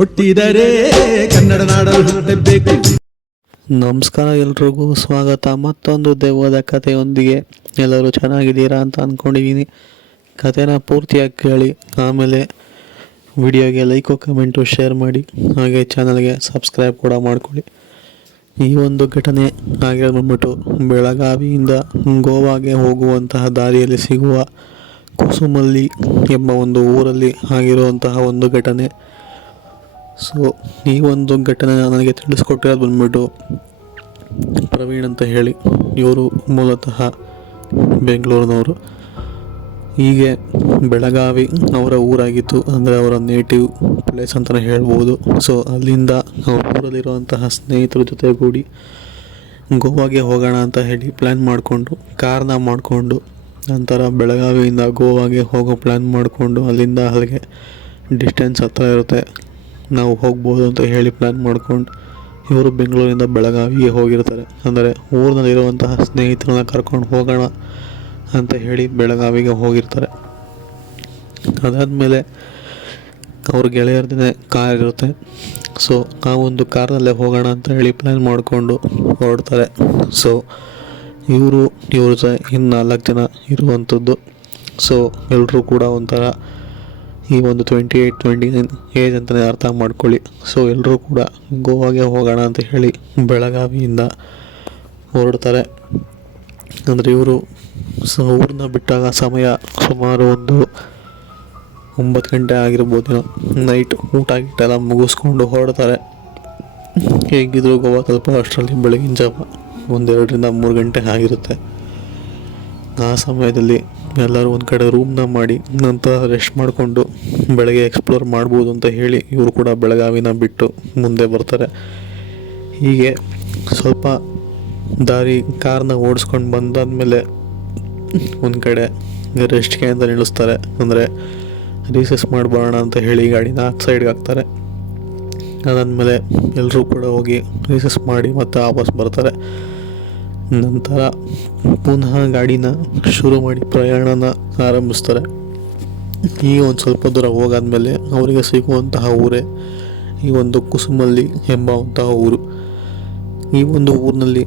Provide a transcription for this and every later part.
ಹುಟ್ಟಿದರೆ ಕನ್ನಡ ನಾಡಲು ಹುಟ್ಟಬೇಕು. ನಮಸ್ಕಾರ, ಎಲ್ರಿಗೂ ಸ್ವಾಗತ. ಮತ್ತೊಂದು ದೆವ್ವದ ಕಥೆಯೊಂದಿಗೆ. ಎಲ್ಲರೂ ಚೆನ್ನಾಗಿದ್ದೀರಾ ಅಂತ ಅಂದ್ಕೊಂಡಿದ್ದೀನಿ. ಕಥೆನ ಪೂರ್ತಿಯಾಗಿ ಕೇಳಿ, ಆಮೇಲೆ ವಿಡಿಯೋಗೆ ಲೈಕು ಕಮೆಂಟು ಶೇರ್ ಮಾಡಿ, ಹಾಗೆ ಚಾನಲ್ಗೆ ಸಬ್ಸ್ಕ್ರೈಬ್ ಕೂಡ ಮಾಡ್ಕೊಳ್ಳಿ. ಈ ಒಂದು ಘಟನೆ ಆಗಿರೋದು ಬೆಳಗಾವಿಯಿಂದ ಗೋವಾಗೆ ಹೋಗುವಂತಹ ದಾರಿಯಲ್ಲಿ ಸಿಗುವ ಕುಸುಮಲ್ಲಿ ಎಂಬ ಒಂದು ಊರಲ್ಲಿ ಆಗಿರುವಂತಹ ಒಂದು ಘಟನೆ. ಸೊ ಈ ಒಂದು ಘಟನೆ ನನಗೆ ತಿಳಿಸ್ಕೊಟ್ಟಿರೋದು ಬಂದ್ಬಿಟ್ಟು ಪ್ರವೀಣ್ ಅಂತ ಹೇಳಿ. ಇವರು ಮೂಲತಃ ಬೆಂಗಳೂರಿನವರು. ಹೀಗೆ ಬೆಳಗಾವಿ ಅವರ ಊರಾಗಿತ್ತು, ಅಂದರೆ ಅವರ ನೇಟಿವ್ ಪ್ಲೇಸ್ ಅಂತಲೇ ಹೇಳ್ಬೋದು. ಸೊ ಅಲ್ಲಿಂದ ಅವ್ರ ಊರಲ್ಲಿರುವಂತಹ ಸ್ನೇಹಿತರ ಜೊತೆಗೂಡಿ ಗೋವಾಗೆ ಹೋಗೋಣ ಅಂತ ಹೇಳಿ ಪ್ಲ್ಯಾನ್ ಮಾಡಿಕೊಂಡು, ಕಾರ್ನ ಮಾಡಿಕೊಂಡು, ನಂತರ ಬೆಳಗಾವಿಯಿಂದ ಗೋವಾಗೆ ಹೋಗೋ ಪ್ಲ್ಯಾನ್ ಮಾಡಿಕೊಂಡು, ಅಲ್ಲಿಂದ ಅಲ್ಲಿಗೆ ಡಿಸ್ಟೆನ್ಸ್ ಹತ್ರ ಇರುತ್ತೆ, ನಾವು ಹೋಗ್ಬೋದು ಅಂತ ಹೇಳಿ ಪ್ಲ್ಯಾನ್ ಮಾಡ್ಕೊಂಡು ಇವರು ಬೆಂಗಳೂರಿಂದ ಬೆಳಗಾವಿಗೆ ಹೋಗಿರ್ತಾರೆ. ಅಂದರೆ ಊರಿನಲ್ಲಿರುವಂತಹ ಸ್ನೇಹಿತರನ್ನ ಕರ್ಕೊಂಡು ಹೋಗೋಣ ಅಂತ ಹೇಳಿ ಬೆಳಗಾವಿಗೆ ಹೋಗಿರ್ತಾರೆ. ಅದಾದಮೇಲೆ ಅವ್ರ ಗೆಳೆಯರದೇ ಕಾರ್ ಇರುತ್ತೆ. ಸೊ ಆ ಒಂದು ಕಾರ್ನಲ್ಲೇ ಹೋಗೋಣ ಅಂತ ಹೇಳಿ ಪ್ಲ್ಯಾನ್ ಮಾಡಿಕೊಂಡು ಹೊರಡ್ತಾರೆ. ಸೊ ಇವ್ರ ಇನ್ನು 4 ಜನ ಇರುವಂಥದ್ದು. ಸೊ ಎಲ್ಲರೂ ಕೂಡ ಒಂಥರ ಈ ಒಂದು 28-29 ಏಜ್ ಅಂತಲೇ ಅರ್ಥ ಮಾಡ್ಕೊಳ್ಳಿ. ಸೊ ಎಲ್ಲರೂ ಕೂಡ ಗೋವಾಗೆ ಹೋಗೋಣ ಅಂತ ಹೇಳಿ ಬೆಳಗಾವಿಯಿಂದ ಹೊರಡ್ತಾರೆ. ಅಂದರೆ ಇವರು ಊರನ್ನ ಬಿಟ್ಟಾಗ ಸಮಯ ಸುಮಾರು ಒಂದು 9 ಗಂಟೆ ಆಗಿರ್ಬೋದು. ನೈಟ್ ಊಟ ಗಿಟ್ಟೆಲ್ಲ ಮುಗಿಸ್ಕೊಂಡು ಹೊರಡ್ತಾರೆ. ಹೇಗಿದ್ರು ಗೋವಾ ತಲುಪೋ ಅಷ್ಟರಲ್ಲಿ ಬೆಳಗಿನ ಜಾವ 1-2-3 ಗಂಟೆ ಆಗಿರುತ್ತೆ. ಆ ಸಮಯದಲ್ಲಿ ಎಲ್ಲರೂ ಒಂದು ಕಡೆ ರೂಮ್ನ ಮಾಡಿ ನಂತರ ರೆಸ್ಟ್ ಮಾಡಿಕೊಂಡು ಬೆಳಗ್ಗೆ ಎಕ್ಸ್ಪ್ಲೋರ್ ಮಾಡ್ಬೋದು ಅಂತ ಹೇಳಿ ಇವರು ಕೂಡ ಬೆಳಗಾವಿನ ಬಿಟ್ಟು ಮುಂದೆ ಬರ್ತಾರೆ. ಹೀಗೆ ಸ್ವಲ್ಪ ದಾರಿ ಕಾರ್ನ ಓಡಿಸ್ಕೊಂಡು ಬಂದಾದಮೇಲೆ ಒಂದು ಕಡೆ ರೆಸ್ಟ್ಗೆ ಅಂತ ನಿಲ್ಲಿಸ್ತಾರೆ. ಅಂದರೆ ರೀಸೆಸ್ ಮಾಡಬೋಣ ಅಂತ ಹೇಳಿ ಗಾಡಿನ ಸೈಡ್ಗೆ ಹಾಕ್ತಾರೆ. ಅದಾದಮೇಲೆ ಎಲ್ಲರೂ ಕೂಡ ಹೋಗಿ ರೀಸೆಸ್ ಮಾಡಿ ಮತ್ತೆ ವಾಪಸ್ ಬರ್ತಾರೆ. ನಂತರ ಪುನಃ ಗಾಡಿನ ಶುರು ಮಾಡಿ ಪ್ರಯಾಣನ ಆರಂಭಿಸ್ತಾರೆ. ಈಗ ಒಂದು ಸ್ವಲ್ಪ ದೂರ ಹೋಗಾದ್ಮೇಲೆ ಅವರಿಗೆ ಸಿಗುವಂತಹ ಊರೇ ಈ ಒಂದು ಕುಸುಮಲ್ಲಿ ಎಂಬಂತಹ ಊರು. ಈ ಒಂದು ಊರಿನಲ್ಲಿ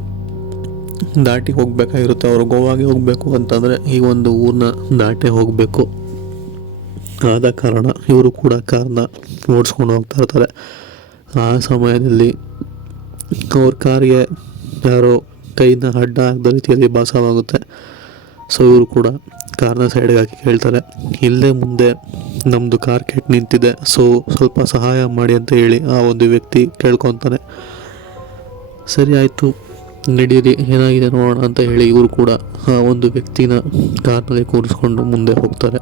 ದಾಟಿ ಹೋಗಬೇಕಾಗಿರುತ್ತೆ. ಅವರು ಗೋವಾಗೆ ಹೋಗಬೇಕು ಅಂತಂದರೆ ಈ ಒಂದು ಊರನ್ನ ದಾಟಿ ಹೋಗಬೇಕು. ಆದ ಕಾರಣ ಇವರು ಕೂಡ ಕಾರ್ನ ಓಡಿಸ್ಕೊಂಡು ಹೋಗ್ತಾ ಇರ್ತಾರೆ. ಆ ಸಮಯದಲ್ಲಿ ಅವ್ರ ಕಾರಿಗೆ ಯಾರೋ ಕೈನ ಅಡ್ಡ ಆಗದ ರೀತಿಯಲ್ಲಿ ಭಾಸವಾಗುತ್ತೆ. ಸೊ ಇವರು ಕೂಡ ಕಾರ್ನ ಸೈಡ್ಗೆ ಹಾಕಿ ಕೇಳ್ತಾರೆ, ಇಲ್ಲೇ ಮುಂದೆ ನಮ್ಮದು ಕಾರ್ ಕೆಟ್ಟು ನಿಂತಿದೆ, ಸೊ ಸ್ವಲ್ಪ ಸಹಾಯ ಮಾಡಿ ಅಂತ ಹೇಳಿ ಆ ಒಂದು ವ್ಯಕ್ತಿ ಕೇಳ್ಕೊತಾನೆ. ಸರಿ ಆಯಿತು, ನಡೀರಿ ಏನಾಗಿದೆ ನೋಡೋಣ ಅಂತ ಹೇಳಿ ಇವರು ಕೂಡ ಆ ಒಂದು ವ್ಯಕ್ತಿನ ಕಾರ್ನಲ್ಲಿ ಕೂರಿಸ್ಕೊಂಡು ಮುಂದೆ ಹೋಗ್ತಾರೆ.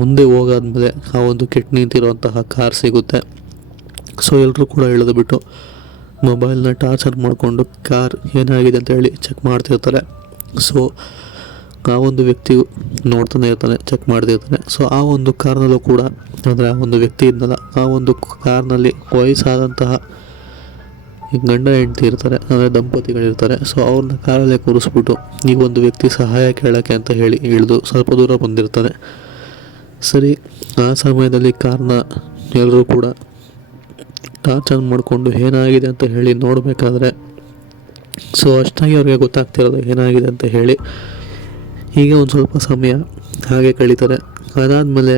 ಮುಂದೆ ಹೋಗಾದ್ಮೇಲೆ ಆ ಒಂದು ಕೆಟ್ಟು ನಿಂತಿರುವಂತಹ ಕಾರ್ ಸಿಗುತ್ತೆ. ಸೊ ಎಲ್ಲರೂ ಕೂಡ ಇಳಿದುಬಿಟ್ಟು ಮೊಬೈಲ್ನ ಟಾರ್ಚರ್ ಮಾಡಿಕೊಂಡು ಕಾರ್ ಏನಾಗಿದೆ ಅಂತ ಹೇಳಿ ಚೆಕ್ ಮಾಡ್ತಿರ್ತಾರೆ. ಸೊ ಆ ಒಂದು ವ್ಯಕ್ತಿಯು ನೋಡ್ತಾನೆ ಇರ್ತಾನೆ, ಚೆಕ್ ಮಾಡ್ತಿರ್ತಾನೆ. ಸೊ ಆ ಒಂದು ಕಾರ್ನಲ್ಲೂ ಕೂಡ, ಅಂದರೆ ಆ ಒಂದು ವ್ಯಕ್ತಿ ಇದ್ನಲ್ಲ, ಆ ಒಂದು ಕಾರ್ನಲ್ಲಿ ವಯಸ್ಸಾದಂತಹ ಗಂಡ ಹೆಂಡತಿ ಇರ್ತಾರೆ, ಅಂದರೆ ದಂಪತಿಗಳಿರ್ತಾರೆ. ಸೊ ಅವ್ರನ್ನ ಕಾರಲ್ಲೇ ಕೂರಿಸ್ಬಿಟ್ಟು ಈ ಒಂದು ವ್ಯಕ್ತಿ ಸಹಾಯ ಕೇಳೋಕ್ಕೆ ಅಂತ ಹೇಳಿ ಇಳಿದು ಸ್ವಲ್ಪ ದೂರ ಬಂದಿರ್ತಾನೆ. ಸರಿ, ಆ ಸಮಯದಲ್ಲಿ ಕಾರ್ನ ಎಲ್ಲರೂ ಕೂಡ ಟಾರ್ಚ್ ಆನ್ ಮಾಡಿಕೊಂಡು ಏನಾಗಿದೆ ಅಂತ ಹೇಳಿ ನೋಡಬೇಕಾದ್ರೆ, ಸೊ ಅಷ್ಟಾಗಿ ಅವ್ರಿಗೆ ಗೊತ್ತಾಗ್ತಿರೋದು ಏನಾಗಿದೆ ಅಂತ ಹೇಳಿ. ಹೀಗೆ ಒಂದು ಸ್ವಲ್ಪ ಸಮಯ ಹಾಗೆ ಕಳೀತಾರೆ. ಅದಾದಮೇಲೆ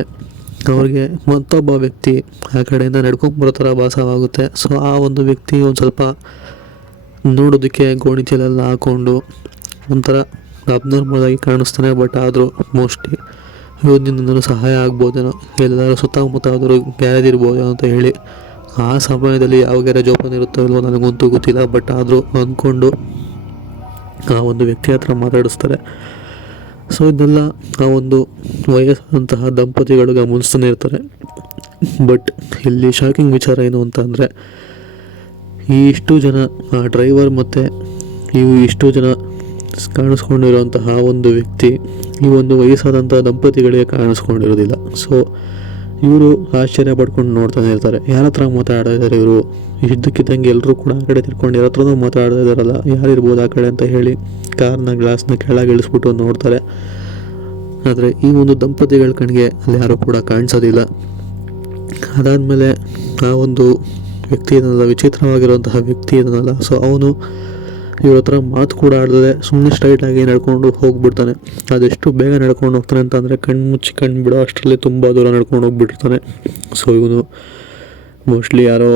ಅವ್ರಿಗೆ ಮತ್ತೊಬ್ಬ ವ್ಯಕ್ತಿ ಆ ಕಡೆಯಿಂದ ನಡ್ಕೊಂಬರೋ ಥರ ಭಾಸವಾಗುತ್ತೆ. ಸೊ ಆ ಒಂದು ವ್ಯಕ್ತಿ ಒಂದು ಸ್ವಲ್ಪ ನೋಡೋದಕ್ಕೆ ಗೋಣಿಚೀಲೆಲ್ಲ ಹಾಕ್ಕೊಂಡು ಒಂಥರ ಅಬ್ನಾರ್ಮಲಾಗಿ ಕಾಣಿಸ್ತಾನೆ. ಬಟ್ ಆದರೂ ಮೋಸ್ಟ್ಲಿ ಇವತ್ತಿನಿಂದಲೂ ಸಹಾಯ ಆಗ್ಬೋದೇನೋ, ಎಲ್ಲರೂ ಸುತ್ತಮುತ್ತ ಆದರೂ ಗ್ಯಾರೇಜ್ ಇರ್ಬೋದೇನೋ ಅಂತ ಹೇಳಿ. ಆ ಸಮಯದಲ್ಲಿ ಯಾವ ಗ್ಯಾರೇಜ್ ಓಪನ್ ಇರುತ್ತೋ ಇಲ್ವೋ ನನಗಂತೂ ಗೊತ್ತಿಲ್ಲ. ಬಟ್ ಆದರೂ ಅಂದ್ಕೊಂಡು ಆ ಒಂದು ವ್ಯಕ್ತಿ ಹತ್ರ ಮಾತಾಡಿಸ್ತಾರೆ. ಸೊ ಇದೆಲ್ಲ ಆ ಒಂದು ವಯಸ್ಸಾದಂತಹ ದಂಪತಿಗಳು ಗಮನಿಸ್ತಾನೆ ಇರ್ತಾರೆ. ಬಟ್ ಇಲ್ಲಿ ಶಾಕಿಂಗ್ ವಿಚಾರ ಏನು ಅಂತ ಅಂದರೆ, ಈ ಇಷ್ಟು ಜನ ಆ ಡ್ರೈವರ್ ಮತ್ತು ಇಷ್ಟು ಜನ ಕಾಣಿಸ್ಕೊಂಡಿರುವಂತಹ ಒಂದು ವ್ಯಕ್ತಿ ಈ ಒಂದು ವಯಸ್ಸಾದಂಥ ದಂಪತಿಗಳಿಗೆ ಕಾಣಿಸ್ಕೊಂಡಿರೋದಿಲ್ಲ. ಸೊ ಇವರು ಆಶ್ಚರ್ಯ ಪಡ್ಕೊಂಡು ನೋಡ್ತಾನೆ ಇರ್ತಾರೆ. ಯಾರ ಹತ್ರ ಮಾತಾಡ್ತಾ ಇದ್ದಾರೆ ಇವರು, ಇದ್ದಕ್ಕಿದ್ದಂಗೆ ಎಲ್ಲರೂ ಕೂಡ ಆ ಕಡೆ ತಿರ್ಕೊಂಡು ಯಾರ ಹತ್ರನೂ ಮಾತಾಡ್ತಾ ಇದ್ದಾರಲ್ಲ, ಯಾರಿರ್ಬೋದು ಆ ಕಡೆ ಅಂತ ಹೇಳಿ ಕಾರ್ನ ಗ್ಲಾಸ್ನ ಕೆಳಗೆ ಇಳಿಸ್ಬಿಟ್ಟು ನೋಡ್ತಾರೆ. ಆದರೆ ಈ ಒಂದು ದಂಪತಿಗಳ ಕಣ್ಣಿಗೆ ಅಲ್ಲಿ ಯಾರೂ ಕೂಡ ಕಾಣಿಸೋದಿಲ್ಲ. ಅದಾದಮೇಲೆ ಆ ಒಂದು ವ್ಯಕ್ತಿ ಇದನ್ನಲ್ಲ, ವಿಚಿತ್ರವಾಗಿರುವಂತಹ ವ್ಯಕ್ತಿ ಇದನ್ನಲ್ಲ, ಸೊ ಅವನು ಇವ್ರ ಹತ್ರ ಮಾತು ಕೂಡ ಆಡದೆ ಸುಮ್ಮನೆ ಸ್ಟ್ರೈಟಾಗಿ ನಡ್ಕೊಂಡು ಹೋಗ್ಬಿಡ್ತಾನೆ. ಅದೆಷ್ಟು ಬೇಗ ನಡ್ಕೊಂಡು ಹೋಗ್ತಾನೆ ಅಂತ ಅಂದರೆ ಕಣ್ಣು ಕಣ್ಣು ಬಿಡೋ ಅಷ್ಟರಲ್ಲಿ ತುಂಬ ದೂರ ನಡ್ಕೊಂಡು ಹೋಗ್ಬಿಟ್ಟಿರ್ತಾನೆ. ಸೊ ಇವನು ಮೋಸ್ಟ್ಲಿ ಯಾರೋ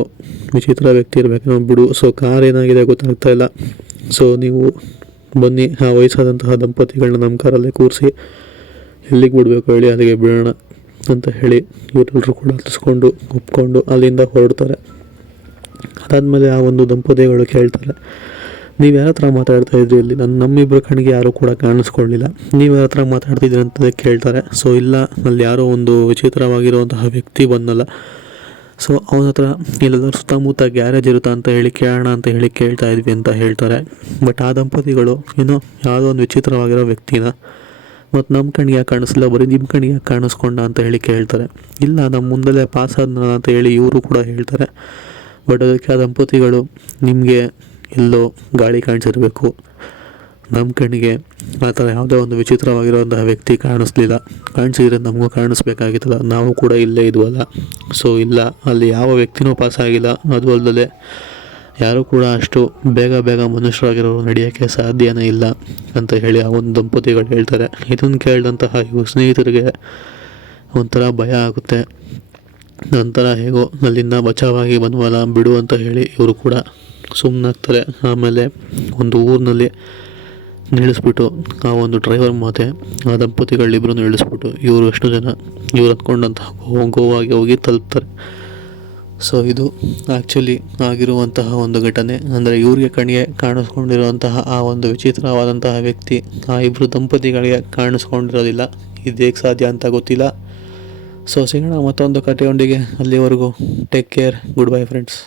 ವಿಚಿತ್ರ ವ್ಯಕ್ತಿ ಇರಬೇಕೇನೋ ಬಿಡು. ಸೊ ಕಾರ್ ಏನಾಗಿದೆ ಗೊತ್ತಾಗ್ತಾ ಇಲ್ಲ. ಸೊ ನೀವು ಬನ್ನಿ ಆ ವಯಸ್ಸಾದಂತಹ ದಂಪತಿಗಳನ್ನ ನಮ್ಮ ಕಾರಲ್ಲೇ ಕೂರಿಸಿ ಎಲ್ಲಿಗೆ ಬಿಡಬೇಕು ಹೇಳಿ ಅಲ್ಲಿಗೆ ಬಿಡೋಣ ಅಂತ ಹೇಳಿ ಇವರೆಲ್ಲರೂ ಕೂಡ ಹತ್ತಿಸ್ಕೊಂಡು ಒಪ್ಕೊಂಡು ಅಲ್ಲಿಂದ ಹೊರಡ್ತಾರೆ. ಅದಾದಮೇಲೆ ಆ ಒಂದು ದಂಪತಿಗಳು ಕೇಳ್ತಾರೆ, ನೀವು ಯಾರ ಹತ್ರ ಮಾತಾಡ್ತಾ ಇದ್ರಿ ಇಲ್ಲಿ? ನಮ್ಮಿಬ್ಬರ ಕಣ್ಣಿಗೆ ಯಾರೂ ಕೂಡ ಕಾಣಿಸ್ಕೊಳ್ಳಿಲ್ಲ, ನೀವು ಯಾರ ಹತ್ರ ಮಾತಾಡ್ತಿದ್ರಿ ಅಂತ ಕೇಳ್ತಾರೆ. ಸೊ ಇಲ್ಲ, ಅಲ್ಲಿ ಯಾರೋ ಒಂದು ವಿಚಿತ್ರವಾಗಿರುವಂತಹ ವ್ಯಕ್ತಿ ಬಂದಲ್ಲ, ಸೊ ಅವನ ಹತ್ರ ಇಲ್ಲೆಲ್ಲ ಸುತ್ತಮುತ್ತ ಗ್ಯಾರೇಜ್ ಇರುತ್ತಾ ಅಂತ ಹೇಳಿ ಕೇಳೋಣ ಅಂತ ಹೇಳಿ ಕೇಳ್ತಾ ಇದ್ವಿ ಅಂತ ಹೇಳ್ತಾರೆ. ಬಟ್ ಆ ದಂಪತಿಗಳು ಏನೋ ಯಾವುದೋ ಒಂದು ವಿಚಿತ್ರವಾಗಿರೋ ವ್ಯಕ್ತಿನ ಮತ್ತು ನಮ್ಮ ಕಣ್ಣಿಗೆ ಯಾಕೆ ಕಾಣಿಸ್ಲಿಲ್ಲ, ಬರೀ ನಿಮ್ಮ ಕಣ್ಣಿಗೆ ಯಾಕೆ ಕಾಣಿಸ್ಕೊಂಡ ಅಂತ ಹೇಳಿ ಕೇಳ್ತಾರೆ. ಇಲ್ಲ, ನಮ್ಮ ಮುಂದೆಲ್ಲೇ ಪಾಸ್ ಆದ್ನ ಅಂತ ಹೇಳಿ ಇವರು ಕೂಡ ಹೇಳ್ತಾರೆ. ಬಟ್ ಅದಕ್ಕೆ ಆ ದಂಪತಿಗಳು, ನಿಮಗೆ ಎಲ್ಲೋ ಗಾಳಿ ಕಾಣಿಸಿರ್ಬೇಕು, ನಮ್ಮ ಕಣ್ಣಿಗೆ ಆ ಥರ ಯಾವುದೇ ಒಂದು ವಿಚಿತ್ರವಾಗಿರುವಂತಹ ವ್ಯಕ್ತಿ ಕಾಣಿಸಿದ್ರೆ ನಮಗೂ ಕಾಣಿಸ್ಬೇಕಾಗಿತ್ತಲ್ಲ, ನಾವು ಕೂಡ ಇಲ್ಲೇ ಇದ್ವಲ್ಲ. ಸೊ ಇಲ್ಲ, ಅಲ್ಲಿ ಯಾವ ವ್ಯಕ್ತಿನೂ ಪಾಸ್ ಆಗಿಲ್ಲ, ಅದು ಅಲ್ಲದೆ ಯಾರೂ ಕೂಡ ಅಷ್ಟು ಬೇಗ ಮನುಷ್ಯರಾಗಿರೋರು ನಡೆಯೋಕ್ಕೆ ಸಾಧ್ಯನೇ ಇಲ್ಲ ಅಂತ ಹೇಳಿ ಆ ಒಂದು ದಂಪತಿಗಳು ಹೇಳ್ತಾರೆ. ಇದನ್ನು ಕೇಳಿದಂತಹ ಇವ್ರ ಸ್ನೇಹಿತರಿಗೆ ಒಂಥರ ಭಯ ಆಗುತ್ತೆ. ನಂತರ ಹೇಗೋ ಅಲ್ಲಿಂದ ಬಚಾವಾಗಿ ಬಂದ್ವಲ್ಲ ಬಿಡು ಅಂತ ಹೇಳಿ ಇವರು ಕೂಡ ಸುಮ್ಮನಾಗ್ತಾರೆ. ಆಮೇಲೆ ಒಂದು ಊರಿನಲ್ಲಿ ನಿಲ್ಲಿಸ್ಬಿಟ್ಟು ಆ ಒಂದು ಡ್ರೈವರ್ ಮಾತೆ ಆ ದಂಪತಿಗಳಿಬ್ಬರೂ ಇಳಿಸ್ಬಿಟ್ಟು ಇವರು ಎಷ್ಟು ಜನ ಇವ್ರು ಹತ್ಕೊಂಡಂತಹ ಗೋವಾಗೆ ಹೋಗಿ ತಲುಪ್ತಾರೆ. ಸೊ ಇದು ಆ್ಯಕ್ಚುಲಿ ಆಗಿರುವಂತಹ ಒಂದು ಘಟನೆ. ಅಂದರೆ ಇವ್ರಿಗೆ ಕಣ್ಣಿಗೆ ಕಾಣಿಸ್ಕೊಂಡಿರುವಂತಹ ಆ ಒಂದು ವಿಚಿತ್ರವಾದಂತಹ ವ್ಯಕ್ತಿ ಆ ಇಬ್ಬರು ದಂಪತಿಗಳಿಗೆ ಕಾಣಿಸ್ಕೊಂಡಿರೋದಿಲ್ಲ. ಇದು ಹೇಗೆ ಸಾಧ್ಯ ಅಂತ ಗೊತ್ತಿಲ್ಲ. ಸೊ ಸಿಗೋಣ ಮತ್ತೊಂದು ಕಥೆಯೊಂದಿಗೆ. ಅಲ್ಲಿವರೆಗೂ take care, good bye friends.